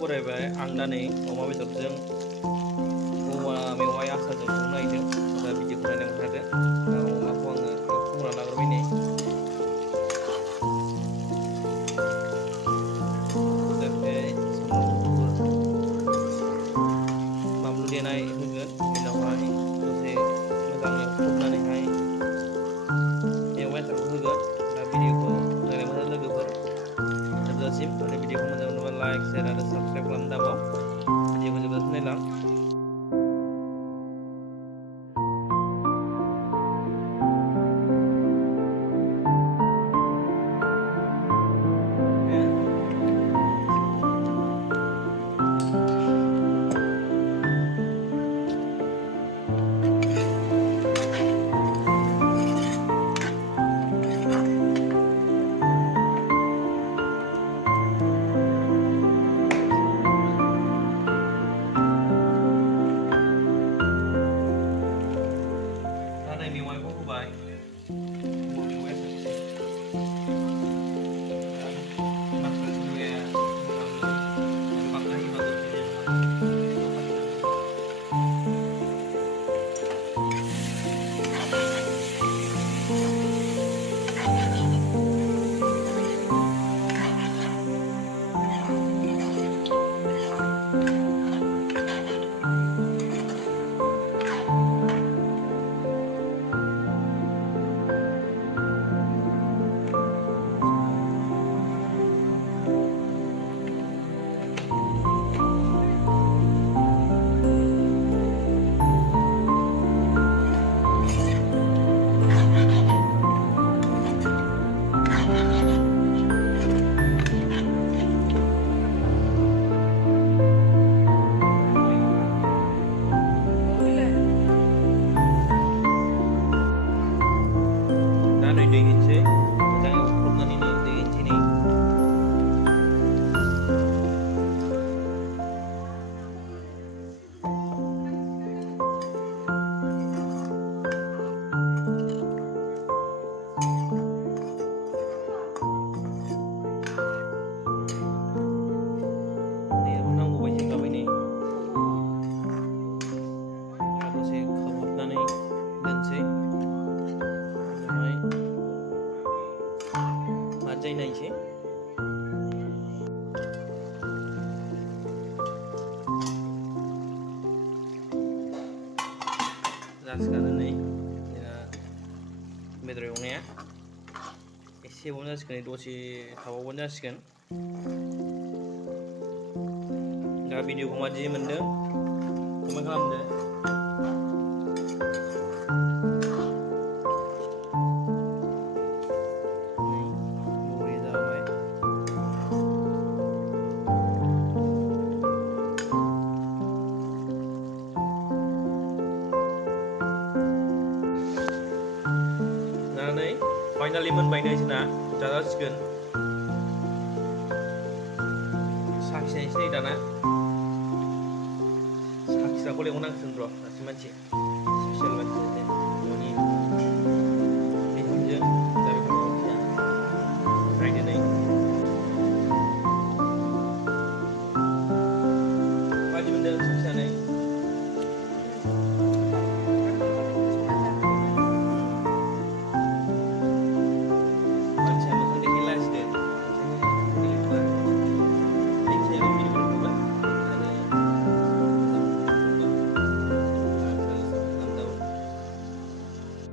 बोरायबाय आं दा नै अमा बेदरजों औवा मेवाइ आसारजों संनो नागिरदों। दा भिडिअखौ नायलांबाय थादो। दा अमाखौ आङो एवफ्रामना लाग्रोबाय नै। दा बेहाय सामब्राम गुफुर बानलु देनाय होगोन। उनावहाय दसे मोजां एवख्रबनानैहाय मेवाइ आसारखौ होगोन। दा भिडिअखौ नायलांबाय थादो लोगोफोर जोबजासिम। आरो भिडिअखौ मोजां मोनोबा लाइक, शेयार आरो साबस्क्राइब खालामनो दाबाव। भिडिअखौ जोबजासिम नायलां। दा नै मेवाइखौ होबाय। औवा मेवाइ आसारखौ मानसिफ्रा सोरबाया मोजां मोनो आरो बांद्राय होबा गोखै जायो नालाय। दा नै दै होनोसै। मोजां एवख्रबनानै नै दै होनोसै नै। दैयाबो नांगौ बायदि होखाबाय नै। दा दसे खोबहाबनानै दोनसै। उनावहाय माबायदि जायो नायनोसै। जासिगोनानो नै जोंना बेदर एवनाया। एसे एवबानो जासिगोन, दसे थाबावबानो जासिगोन। दा भिडिअखौ माबायदि मोनदों कमेन्ट खालामदो। नै बरिया जाबाय। दा नै फाइनालि मोनबाय नै जोंना, जाजासिगोन। साखिनायसै नै दाना। साखिग्राखौ लेंहरनांसिगोन र' सासे मानसि, स्पेसियेल मानसि।